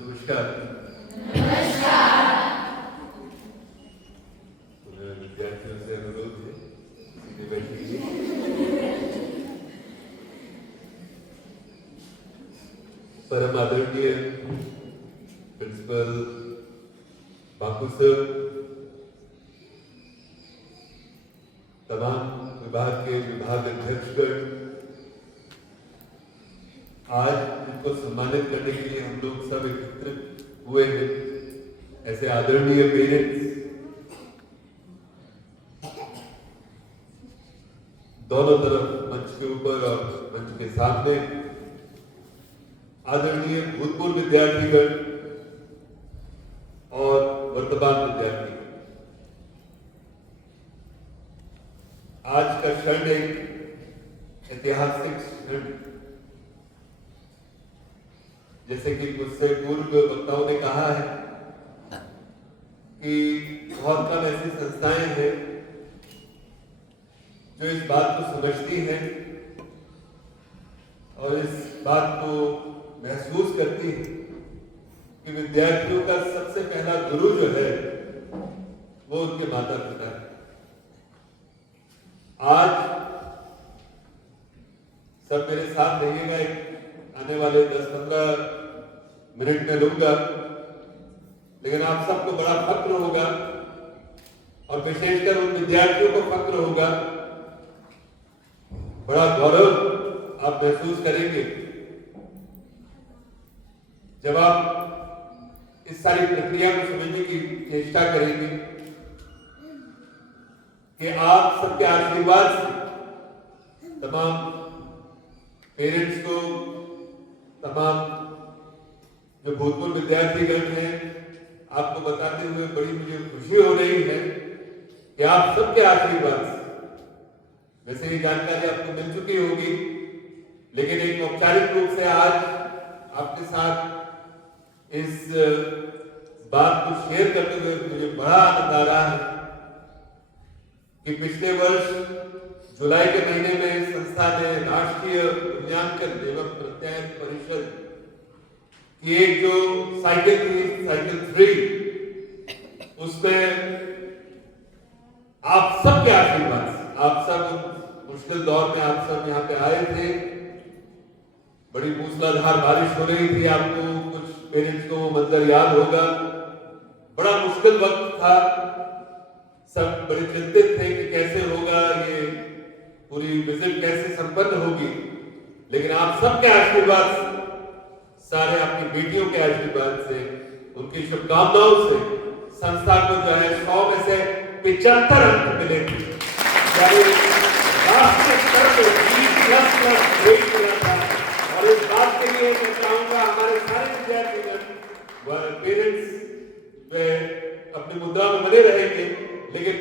नमस्कार। विद्यार्थियों से अनुरोध है सीधे बैठिए। परम आदरणीय प्रिंसिपल बापू सर, तमाम विभाग के विभाग अध्यक्षगण, आज इनको सम्मानित करने के लिए हम लोग सब एकत्रित हुए हैं, ऐसे आदरणीय पेरेंट्स, दोनों तरफ मंच के ऊपर और मंच के सामने, आदरणीय भूतपूर्व विद्यार्थीगण और वर्तमान विद्यार्थी। आज का क्षण एक ऐतिहासिक क्षण, जैसे कि मुझसे पूर्व वक्ताओं ने कहा है कि बहुत कम ऐसी संस्थाएं हैं जो इस बात को समझती हैं और इस बात को महसूस करती है कि विद्यार्थियों का सबसे पहला गुरु जो है वो उनके माता पिता है। आज सब मेरे साथ रहिएगा, एक आने वाले 10-15 मिनट में लूंगा, लेकिन आप सबको बड़ा फक्र होगा और विशेषकर उन विद्यार्थियों को फक्र होगा, बड़ा गौरव आप महसूस करेंगे जब आप इस सारी प्रक्रिया को समझने की चेष्टा करेंगे कि आप सबके आशीर्वाद से तमाम पेरेंट्स को, तमाम जो भूतपूर्व विद्यार्थीगण हैं, आपको बताते हुए बड़ी मुझे खुशी हो रही है कि आप सबके आशीर्वाद से, वैसे ये जानकारी आपको मिल चुकी होगी, लेकिन एक औपचारिक रूप से आज आपके साथ इस बात को शेयर करते हुए मुझे बड़ा आनंद आ रहा है कि पिछले वर्ष जुलाई के महीने में संस्था ने राष्ट्रीय मूल्यांकन एवं प्रत्यायन परिषद की एक जो साइकिल थी, साइकिल 3, उसमें आप सबके आशीर्वाद से, आप सब मुश्किल दौर में आप सब यहाँ पे आए थे, बड़ी मूसलाधार बारिश हो रही थी, आपको कुछ पेरेंट्स को वो मंजर याद होगा, बड़ा मुश्किल वक्त था, सब बड़े चिंतित थे कि कैसे होगा ये पूरी विजिट, कैसे संपन्न होगी, लेकिन आप सबके आशीर्वाद से, सारे आपकी बेटियों के आशीर्वाद से, उनकी शुभकामनाओं से संस्था को जो है 100 में से 75 अंक मिले थे। राष्ट्रीय स्तर पर 20+ ग्रेड मिला था और इस बात के लिए मैं चाहूंगा हमारे सारे विद्यार्थीगण, पेरेंट्स अपने मुद्दा में बने रहेंगे, लेकिन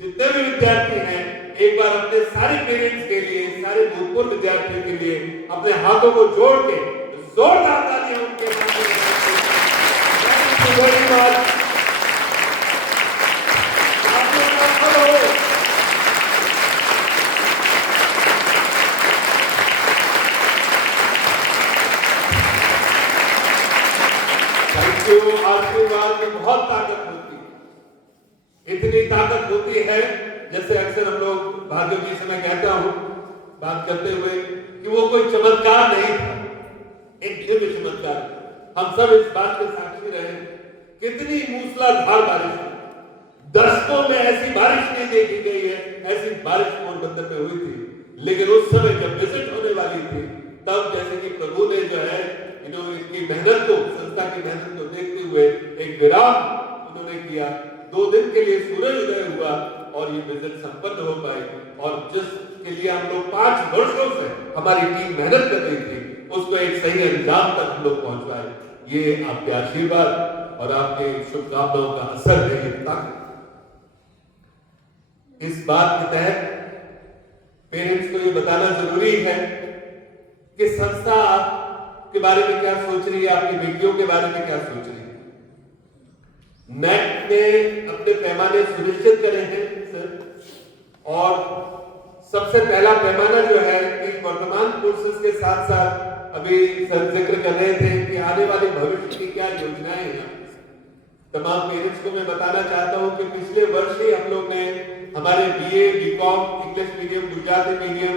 जितने भी विद्यार्थी हैं एक बार अपने सारे पेरेंट्स के लिए, सारे भूतपूर्व विद्यार्थियों के लिए अपने हाथों को जोड़ के जोरदार तालियां उनके सामने आशीर्वाद में बहुत ताकत होती है, इतनी ताकत होती है, जैसे अक्सर हम लोग भाग्यों के समय कहता हूं बात करते हुए कि वो कोई चमत्कार नहीं था, एक दिव्य चमत्कार। हम सब इस बात के साक्षी रहे, कितनी मूसलाधार बारिश, दशकों में ऐसी बारिश नहीं देखी गई है, ऐसी बारिश पोरबंदर में हुई थी, लेकिन उस समय जब विजिट होने वाली थी तब जैसे कि प्रभु ने जो है इनकी मेहनत को, संस्था की मेहनत को देखते हुए एक विराम उन्होंने किया, 2 दिन के लिए सूरज उदय हुआ और ये विजिट संपन्न हो पाई, और जिसके लिए हम लोग 5 वर्षों से हमारी टीम मेहनत कर रही थी, उसको एक सही अंजाम तक हम लोग पहुंचवाए। ये आपके आशीर्वाद और आपके शुभकामनाओं का असर है। इस बात के तहत पेरेंट्स को ये बताना जरूरी है कि संस्था आपके बारे में क्या सोच रही है, आपकी बेटियों के बारे में क्या सोच रही है। नेट में अपने पैमाने सुनिश्चित करें हैं सर, और सबसे पहला पैमाना जो है कि वर्तमान कोर्सेज के साथ साथ अभी सर जिक्र कर रहे थे कि आने वाले भविष्य की क्या योजनाएं हैं, तमाम पेरेंट्स को मैं बताना चाहता हूं कि पिछले वर्ष ही हम लोग ने हमारे BA, BCom English medium, Gujarati medium,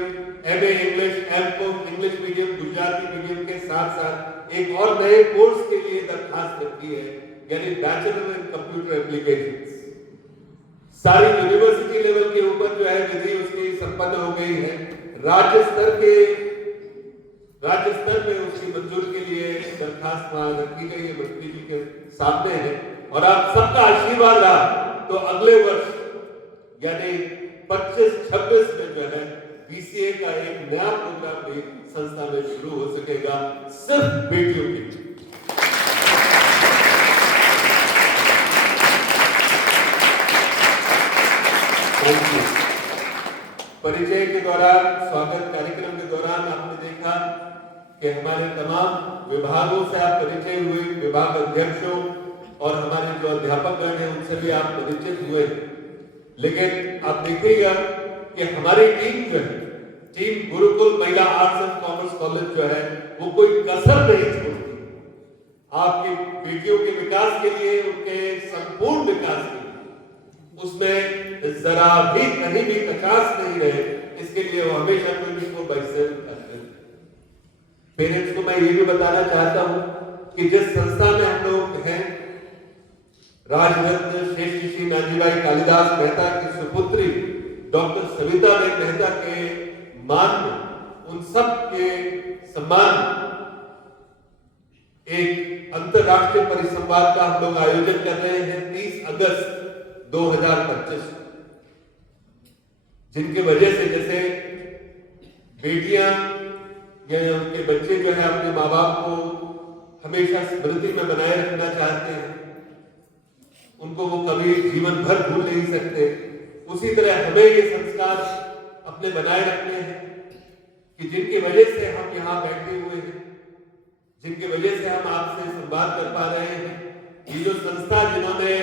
MA English, MCom English medium, Gujarati medium के साथ साथ एक और नए कोर्स के लिए दरखास्त रखी है, यानी बैचलर इन कंप्यूटर एप्लीकेशंस। सारी यूनिवर्सिटी लेवल के ऊपर जो है विधि उसकी संपन्न हो गई है। राज्य स्तर पे उसकी मंजूरी के लिए दरखास्त वहां रखी गई है, मंत्री जी के सामने है, और आप सबका आशीर्वाद रहा तो अगले वर्ष यानी 25-26 में जो है बीसीए का एक नया प्रोग्राम भी संस्था में शुरू हो सकेगा, सिर्फ बेटियों के लिए। परिचय के दौरान, स्वागत कार्यक्रम के दौरान आपने देखा कि हमारे तमाम विभागों से आप परिचय हुए, विभाग अध्यक्षों और हमारे जो अध्यापकगण हैं उनसे भी आप परिचित हुए। लेकिन आप देखिएगा कि हमारी टीम जो है, टीम गुरुकुल महिला आर्ट्स एंड कॉमर्स कॉलेज जो है वो कोई कसर नहीं छोड़ती आपकी बेटियों के विकास के लिए, उनके संपूर्ण विकास के लिए। उसमें जरा भी कहीं भी कचास नहीं रहे, इसके लिए वो हमेशा 24/7 करते हैं। पेरेंट्स को मैं ये भी बताना चाहता हूं कि जिस संस्था में हम लोग हैं, राजरत्न श्रेष्ठ श्री नानीबाई कालिदास मेहता की सुपुत्री डॉक्टर सविताबेन मेहता के मान में, उन सब के सम्मान एक अंतरराष्ट्रीय परिसंवाद का हम लोग आयोजन कर रहे हैं 30 अगस्त 2025, जिनकी वजह से जैसे बेटियां या उनके बच्चे जो है अपने माँ बाप को हमेशा स्मृति में बनाए रखना चाहते हैं, उनको वो कभी जीवन भर भूल नहीं सकते, उसी तरह हमें ये संस्कार अपने बनाए रखने हैं कि जिनकी वजह से हम यहाँ बैठे हुए हैं, जिनकी वजह से हम आपसे संवाद कर पा रहे हैं। ये जो संस्था जिन्होंने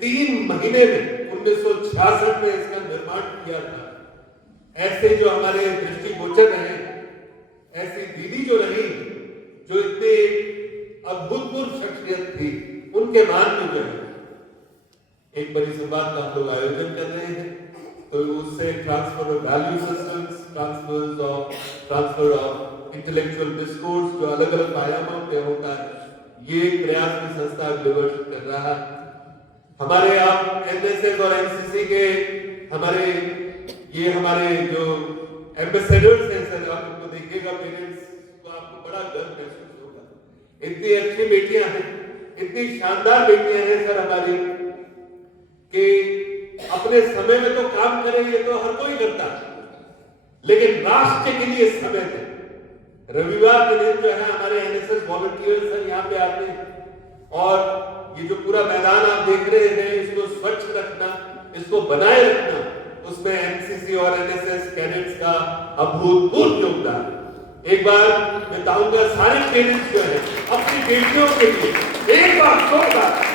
3 महीने में 1966 में इसका निर्माण किया था, ऐसे जो हमारे दृष्टिगोचर हैं, ऐसी दीदी जो रही, जो इतनी अभूतपूर्व शख्सियत थी, उनके मान में जो है एक परिसंवाद का हम लोग आयोजन कर रहे हैं। तो उससे transfer of value systems, transfer of intellectual discourse जो अलग अलग आयामों पे होता है, ये प्रयास की संस्था अगले वर्ष कर रहा है। हमारे आप एनएसएस और एनसीसी के हमारे जो एम्बेसडर्स हैं सर, आप उनको देखिएगा, पेरेंट्स को आपको बड़ा गर्व महसूस होगा। इतनी अच्छी बेटियां हैं, इतनी शानदार बेटियां हैं सर हमारी, कि अपने समय में तो काम करें, ये तो हर कोई करता है, लेकिन राष्ट्र के लिए समय दें। रविवार के दिन जो है हमारे एनएसएस वॉलंटियर्स सर यहाँ पे आते हैं, और ये जो पूरा मैदान आप देख रहे हैं, इसको स्वच्छ रखना, इसको बनाए रखना, उसमें एनसीसी और एनएसएस कैडेट्स का अभूतपूर्व योगदान। एक बार मैं चाहूंगा सारे कैडेट्स जो है अपनी बेटियों के लिए एक बार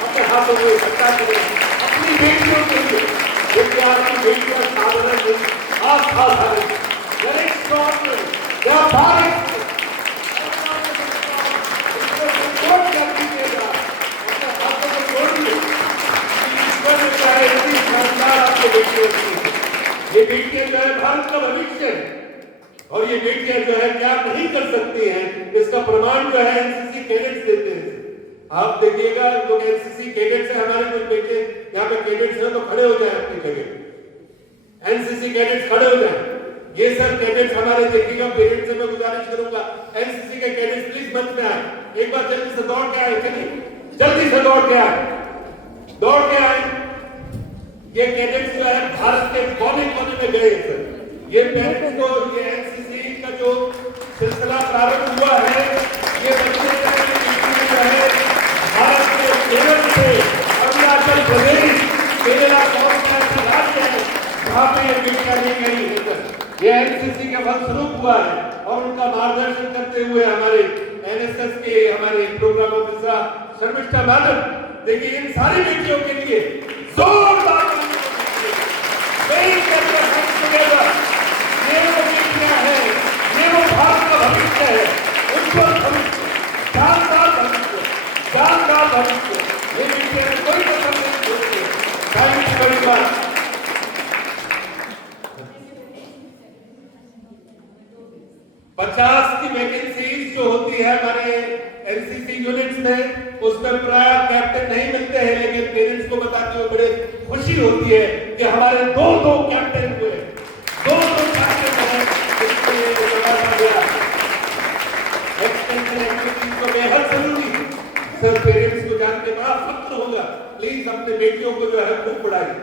अपने हाथों में इकट्ठा करें, अपनी बेटियों के लिए, क्योंकि आपकी बेटियां साधारण नहीं, असाधारण, व्यापारिक ये बेटियां जो है भारत का भविष्य है, और ये बेटियां जो है क्या नहीं कर सकती हैं, इसका प्रमाण जो है एनसीसी कैडेट्स देते हैं। आप देखिएगा, लोग एनसीसी कैडेट्स हैं, हमारे कुछ बेटे यहाँ पे कैडेट्स हैं, तो खड़े हो जाए अपनी जगह, एनसीसी कैडेट्स खड़े हो जाए। ये सर कैडेट्स हमारे देखिएगा, पेरेंट्स से मैं गुजारिश करूंगा, एनसीसी के कैडेट्स प्लीज मंच में आए, एक बार जल्दी से दौड़ के आए, चलिए जल्दी से दौड़ के आए। ये कैडेट्स जो है भारत के कोने कोने में गए सर। ये पेरेंट्स को, ये एनसीसी का जो सिलसिला प्रारंभ हुआ है, ये बच्चे जो है भारत के केरल से अरुणाचल प्रदेश, केरला कौन सा ऐसा राज्य है जहाँ पे ये बेटियां नहीं गई है सर। ये एनसीसी के फलस्वरूप हुआ है, और उनका मार्गदर्शन करते हुए हमारे एनएसएस के हमारे प्रोग्राम ऑफिसर शर्मिष्ठा मैडम, देखिए इन सारी बेटियों के लिए जोरदार ये वो बेटियां हैं, ये वो भारत का भविष्य है, उनको भविष्य, ये बेटियां कोई कसर नहीं छोड़ती है। Thank you very much. 50 की वैकेंसीज जो होती है हमारे एनसीसी यूनिट्स में, उसमें प्राय कैप्टन नहीं मिलते हैं, लेकिन पेरेंट्स को बताते हुए बड़े खुशी होती है कि हमारे दो कैप्टन हुए, दो कैप्टन हैं, इसलिए लगाया गया। एक्सटेंशन एक्टिविटीज को बेहद जरूरी है सर, पेरेंट्स को जान के बड़ा फख्र होगा। प्लीज अपने बेटियों को जो है खूब पढ़ाइए,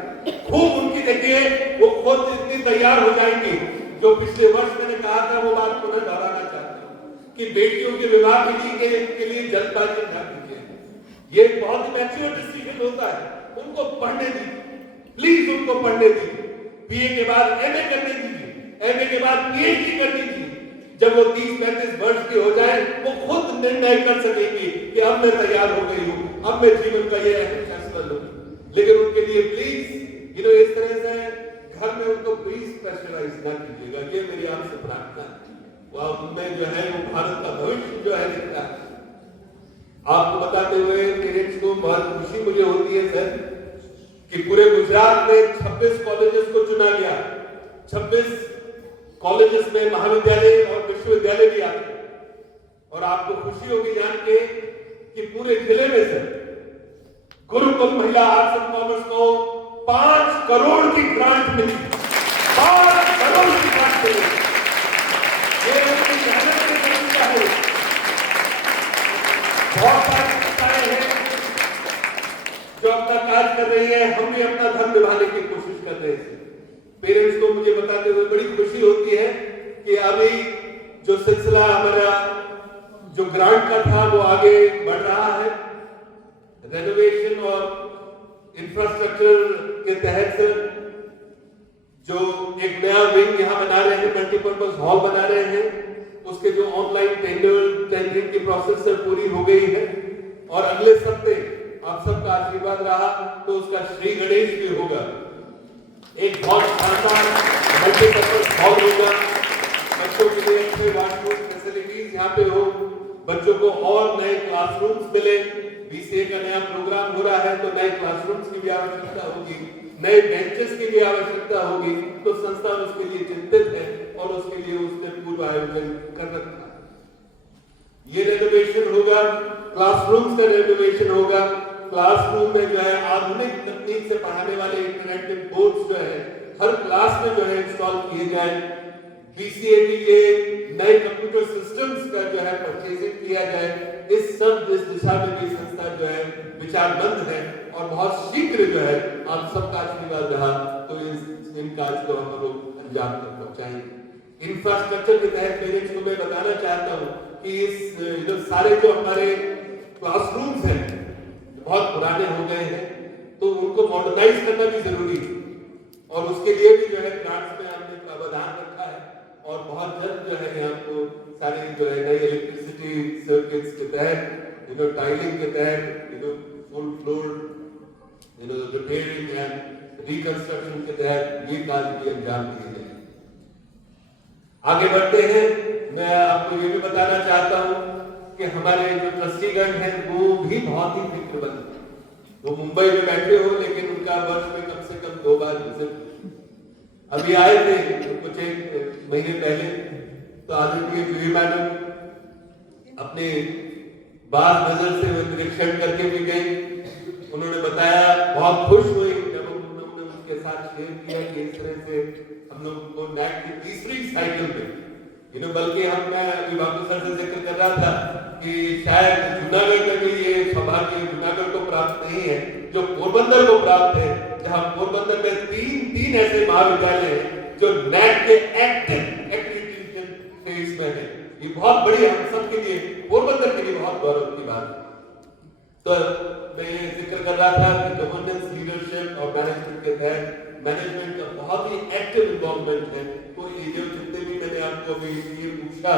खूब उनकी देखिए, वो खुद इतनी तैयार हो जाएंगी। जो पिछले वर्ष मैंने कहा था वो बात पुनः दोहराना चाहता हूँ कि बेटियों के विवाह के लिए जल्दबाजी न कीजिए, ये बहुत ही मैच्योर डिसीजन होता है। उनको पढ़ने दीजिए, प्लीज उनको पढ़ने दीजिए, बीए के बाद एमए करने दीजिए, एमए के बाद पीएचडी करने दीजिए। जब वो 30-35 वर्ष की हो जाए, वो खुद निर्णय कर सकेंगी कि अब मैं तैयार हो गई हूँ, अब मैं जीवन का ये फैसला लूंगी। लेकिन उनके लिए प्लीज इस तरह से घर में उनको प्लीज प्रेशराइज न कीजिएगा, ये मेरी आपसे प्रार्थना है। वह उनमें जो है वो भारत का भविष्य जो है दिखता है। आपको बताते हुए पेरेंट्स को बहुत खुशी मुझे होती है सर कि पूरे गुजरात में 26 कॉलेजेस को चुना गया। 26 कॉलेजेस में महाविद्यालय और विश्वविद्यालय भी आते हैं, और आपको खुशी होगी जान के कि पूरे जिले में सर गुरुकुल महिला आर्ट्स एंड कॉमर्स को 5 करोड़ की ग्रांट मिली, 5 करोड़ की ग्रांट मिली। ये उनकी मेहनत की भूमिका है। बहुत सारी संस्थाएं हैं जो अपना कार्य कर रही है, हम भी अपना धर्म निभाने की कोशिश कर रहे हैं। पेरेंट्स को मुझे बताते हुए बड़ी खुशी होती है कि अभी जो सिलसिला हमारा जो ग्रांट का था वो आगे बढ़ रहा है। रेनोवेशन और इंफ्रास्ट्रक्चर के तहत जो एक नया विंग यहाँ बना रहे हैं, मल्टीपर्पज हॉल बना रहे हैं, उसके जो ऑनलाइन टेंडरिंग की प्रोसेस पूरी हो गई है, और अगले सप्ते आप सबका आशीर्वाद रहा तो उसका श्री गणेश भी होगा। एक बहुत शानदार मल्टीपर्पज हॉल होगा, बच्चों के लिए अच्छे वॉशरूम फैसिलिटीज यहाँ पे हो, बच्चों को और नए क्लासरूम्स मिले। बीसीए का नया प्रोग्राम हो रहा है तो नए क्लासरूम्स की भी आवश्यकता होगी, नए बेंचेस की भी आवश्यकता होगी, तो संस्था उसके लिए चिंतित है और उसके लिए उसने पूर्व आयोजन कर रखा है। ये रेनोवेशन होगा, क्लासरूम्स का रेनोवेशन होगा। क्लासरूम में जो है आधुनिक तकनीक से पढ़ाने वाले इंटरैक्टिव बोर्ड्स जो है हर क्लास में जो है इंस्टॉल किए जाए। बीसीए के लिए नए कंप्यूटर सिस्टम्स का जो है परचेजिंग किया जाए। इस दिशा में भी संस्था जो है विचारबंद है, और बहुत शीघ्र जो है आप सबका आशीर्वाद रहा तो इन कार्य को हम लोग अंजाम तक पहुंचाएंगे। इंफ्रास्ट्रक्चर के तहत पेरेंट्स को मैं बताना चाहता हूँ कि इस इधर सारे जो हमारे क्लासरूम्स हैं बहुत पुराने हो गए हैं, तो उनको मॉडर्नाइज करना भी जरूरी है, और उसके लिए भी जो है ग्रांट्स में हमने प्रावधान रखा है। और बहुत जल्द जो है यहाँ को सारी जो है नई इलेक्ट्रिसिटी सर्किट्स के तहत टाइलिंग के तहत full floor repairing and reconstruction के तहत ये कार्य भी अंजाम दिए गए। आगे बढ़ते हैं, मैं आपको ये भी बताना चाहता हूँ कि हमारे जो ट्रस्टीगण हैं वो भी बहुत ही फिक्रमंद हैं। वो मुंबई में बैठे हो लेकिन उनका वर्ष में कम से कम 2 बार विजिट, अभी आए थे कुछ एक महीने पहले, तो आदरणीय जूही मैडम अपने बात नजर से निरीक्षण करके भी गई। उन्होंने बताया, बहुत खुश हुई जब उन्होंने उसके साथ शेयर किया कि इस तरह से हम लोग को नैक की 3री साइकिल में बल्कि मैं अभिभावकों सर से जिक्र कर रहा था कि शायद जूनागढ़ में भी ये सौभाग्य जूनागढ़ को प्राप्त नहीं है जो पोरबंदर को प्राप्त है, जहां पोरबंदर में तीन ऐसे महाविद्यालय हैं जो नैक के एक्टिव एक्रेडिटेशन फेज में है। ये बहुत बड़ी हम सब के लिए, पोरबंदर के लिए बहुत गौरव की बात है। तो मैं ये जिक्र कर रहा था कि गवर्नेंस, लीडरशिप और मैनेजमेंट के तहत मैनेजमेंट का बहुत ही एक्टिव इन्वॉल्वमेंट है। कोई लीडर जितने भी मैंने आपको अभी ये पूछा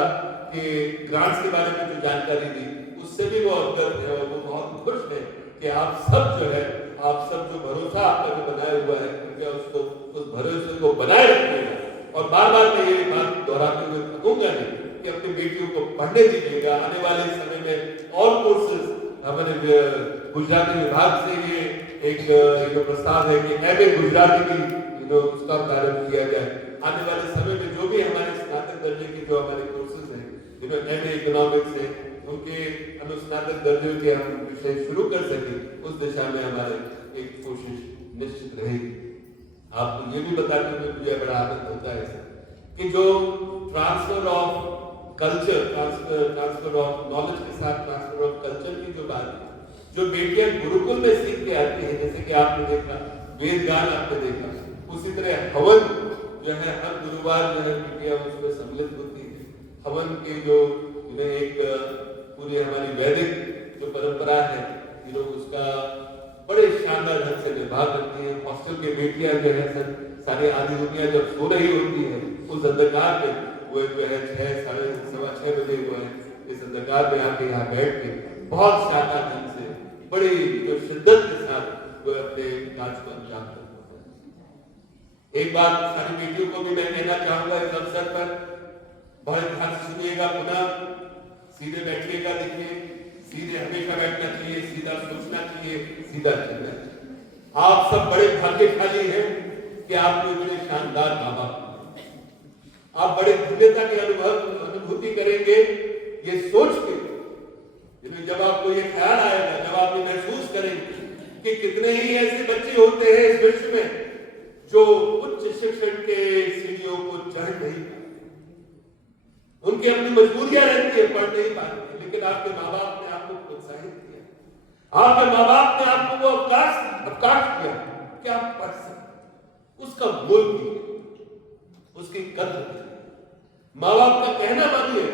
कि ग्रांट्स के बारे में जो जानकारी दी उससे भी वो अवगत है, और वो बहुत खुश है कि आप सब जो है, आप सब जो भरोसा आपका जो बनाया हुआ है, कृपया उसको, उस भरोसे को बनाए रखिएगा। और बार बार मैं ये बात दोहराते हुए थकूंगा नहीं कि अपनी बेटियों को पढ़ने दीजिएगा। आने वाले समय में और कोर्सेज हमारे गुजराती विभाग से ये एक प्रस्ताव है कि एमए गुजराती की उसका प्रारंभ किया जाए। आने वाले समय में जो भी हमारे स्नातक दर्जे के जो हमारे कोर्सेज हैं, एमए इकोनॉमिक्स है, उनके अनुस्नातक दर्जे के हम विषय शुरू कर सके, उस दिशा में हमारे एक कोशिश निश्चित रहेगी। आपको ये भी बताते हुए मुझे बड़ा आनंद होता है कि जो transfer of culture, transfer of knowledge के साथ ट्रांसफर ऑफ कल्चर की जो बात है, जो बेटियां गुरुकुल में सीख के आती है, जैसे कि आपने देखा वेद गान आपने देखा, उसी तरह हवन जो है हर गुरुवार जो है बेटियां उसमें सम्मिलित होती है। हवन के जो एक पूरी हमारी वैदिक जो परंपरा है उसका बड़े शानदार ढंग से निभा करती है। हॉस्टल के बेटियां जो है सारी आधी दुनिया जब सो रही होती है उस अंधकार में वो जो है 6-6:15 बजे वो है इस अंधकार में आके यहाँ बैठ के बहुत शानदार ढंग से बड़ी जो शिद्दत के साथ वो अपने कार्य को अंजाम करते हैं। एक बात सारी बेटियों को भी मैं कहना चाहूंगा इस अवसर पर, बहुत ध्यान से सुनिएगा, पुनः सीधे बैठिएगा, देखिए सीधे हमेशा बैठना चाहिए, सीधा सोचना चाहिए, सीधा चलना चाहिए। आप सब बड़े भाग्यशाली हैं कि आपको इतने शानदार माँ बाप, आप बड़े धन्यता की अनुभूति करेंगे ये सोच के, जब आपको ये ख्याल आएगा, जब आप ये महसूस करेंगे कि कितने ही ऐसे बच्चे होते हैं इस विश्व में जो उच्च शिक्षण के सीढ़ियों को चढ़ नहीं पाते, उनकी अपनी मजबूरियां रहती है, पढ़ नहीं पाते, लेकिन आपके माँ बाप ने आपको प्रोत्साहित किया, आपके माँ बाप ने आपको वो अवकाश दिया कि आप पढ़ सकें, उसका मूल कीजिए, उसकी कद्र कीजिए। माँ बाप का कहना मानिए,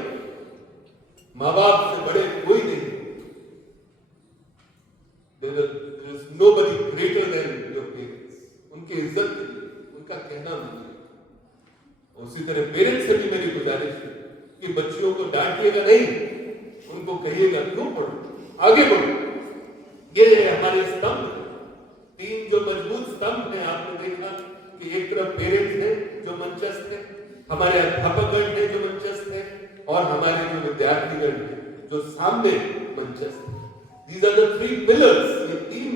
माँ बाप से बड़े कोई नहीं, there is nobody greater than your parents, उनकी इज्जत कीजिए, उनका कहना मानिए। उसी तरह पेरेंट्स से भी मेरी गुजारिश है कि बच्चियों को डांटिएगा नहीं, उनको कहिएगा क्यों पढ़ो, आगे बढ़ो। ये हमारे स्तंभ, 3 जो मजबूत स्तंभ हैं, आपने देखा कि एक तरफ पेरेंट्स हैं जो मंचस्थ हैं, हमारे अध्यापकगण हैं जो मंचस्थ हैं, और हमारे जो विद्यार्थीगण हैं जो सामने मंचस्थ हैं। These are the 3 pillars, ये 3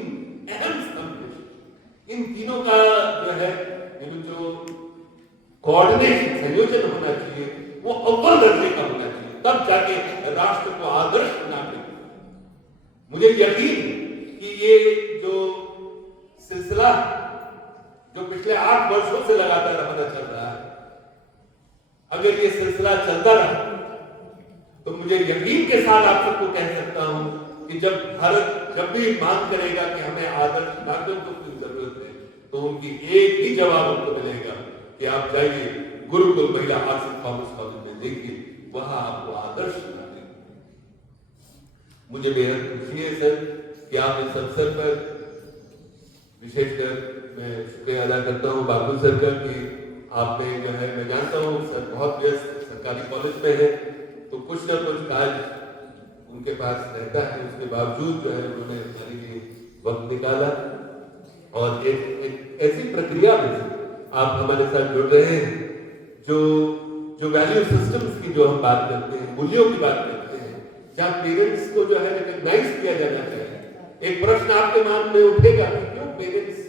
अहम स्तंभ हैं। इन तीनों का जो है जो कोऑर्डिनेशन, संयोजन होना चाहिए, वो अव्वल दर्जे का होना चाहिए, तब जाके राष्ट्र को आदर्श बना पाएंगे। मुझे यकीन है कि ये जो सिलसिला जो पिछले 8 वर्षों से लगातार हमारा चल रहा है, अगर ये सिलसिला चलता रहा तो मुझे यकीन के साथ आप सबको कह सकता हूं कि जब भारत जब भी मांग करेगा कि हमें आदर्श नागरिकों की जरूरत है, तो उनकी एक ही जवाब उनको मिलेगा कि आप जाइए गुरुकुल महिला आर्ट्स कॉमर्स कॉलेज में, देखिए वहां आपको आदर्श नागरिक। मुझे बेहद खुशी है सर कि आप इस अवसर पर, विशेषकर मैं शुक्रिया अदा करता हूँ बाबू सर का कि आपने जो है, मैं जानता हूँ सर बहुत व्यस्त सरकारी कॉलेज में है, तो कुछ न कुछ कार्य उनके पास रहता है, उसके बावजूद जो है उन्होंने हमारे लिए वक्त निकाला, और एक ऐसी प्रक्रिया में आप हमारे साथ जुड़ रहे हैं जो वैल्यू सिस्टम्स की जो हम बात करते हैं, मूल्यों की बात करते हैं, जहाँ पेरेंट्स को जो है रिकॉग्नाइज किया जाना चाहिए। एक प्रश्न आपके मन में उठेगा कि क्यों पेरेंट्स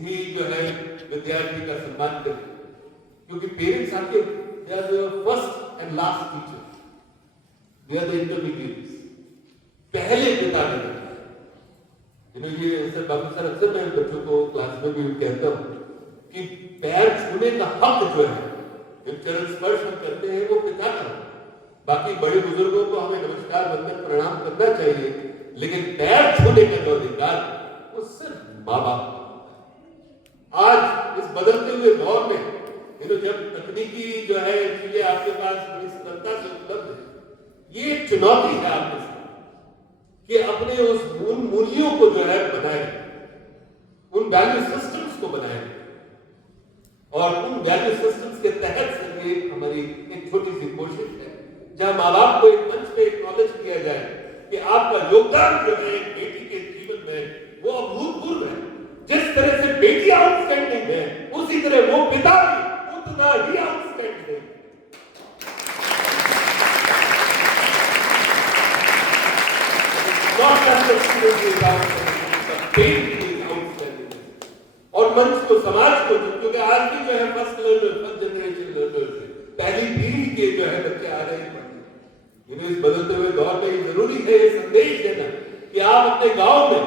ही जो है विद्यार्थी का सम्मान करें, क्योंकि पेरेंट्स आपके they are the first and last teacher, they are the intermediaries, पहले पिता नहीं। ये सर बाबू सर अक्सर मैं बच्चों को क्लास में भी कहता हूँ कि पैर छूने का हक जो है, जब चरण स्पर्श हम करते हैं वो पिता का, बाकी बड़े बुजुर्गों को हमें नमस्कार वंदन प्रणाम करना चाहिए, लेकिन पैर छूने का जो अधिकार वो सिर्फ माँ बाप। आज इस बदलते हुए दौर में जब तकनीकी जो है चीजें आपके पास बड़ी सरलता से उपलब्ध है, ये चुनौती है आपके साथ कि अपने उस मूल्यों को जो है बनाए, उन वैल्यू सिस्टम्स को बनाए, और उन वैल्यू सिस्टम्स के तहत से ये हमारी एक छोटी सी कोशिश है जहां माँ बाप को एक मंच पे एक्नॉलेज किया जाए कि आपका योगदान जो है एक बेटी के जीवन में वो अभूतपूर्व है। जिस तरह से बेटी आउटस्टैंडिंग है, उसी तरह वो पिता भी उतना ही आउटस्टैंडिंग है। Not और मंच को, समाज को, क्योंकि आज की जो है फर्स्ट जनरेशन लर्नर्स है, पहली पीढ़ी के जो है बच्चे आ रहे हैं पढ़ने। इस बदलते हुए दौर में जरूरी है ये संदेश देना कि आप अपने गांव में,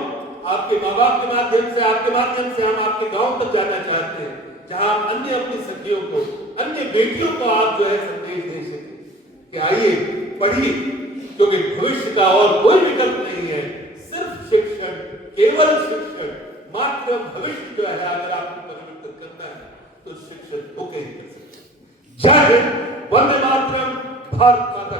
आपके माँ बाप के माध्यम से, आपके माध्यम से हम आपके गांव तक जाना चाहते हैं, जहां आप अन्य अपनी सखियों को, अन्य बेटियों को आप जो है संदेश दे सके कि आइए पढ़िए, क्योंकि भविष्य का और कोई विकल्प नहीं है। सिर्फ शिक्षण, केवल शिक्षण, मात्र भविष्य जो है अगर आपको परिवर्तित करना है तो शिक्षण होके ही कर सकते। जय हिंद, वंदे मातरम, भारत माता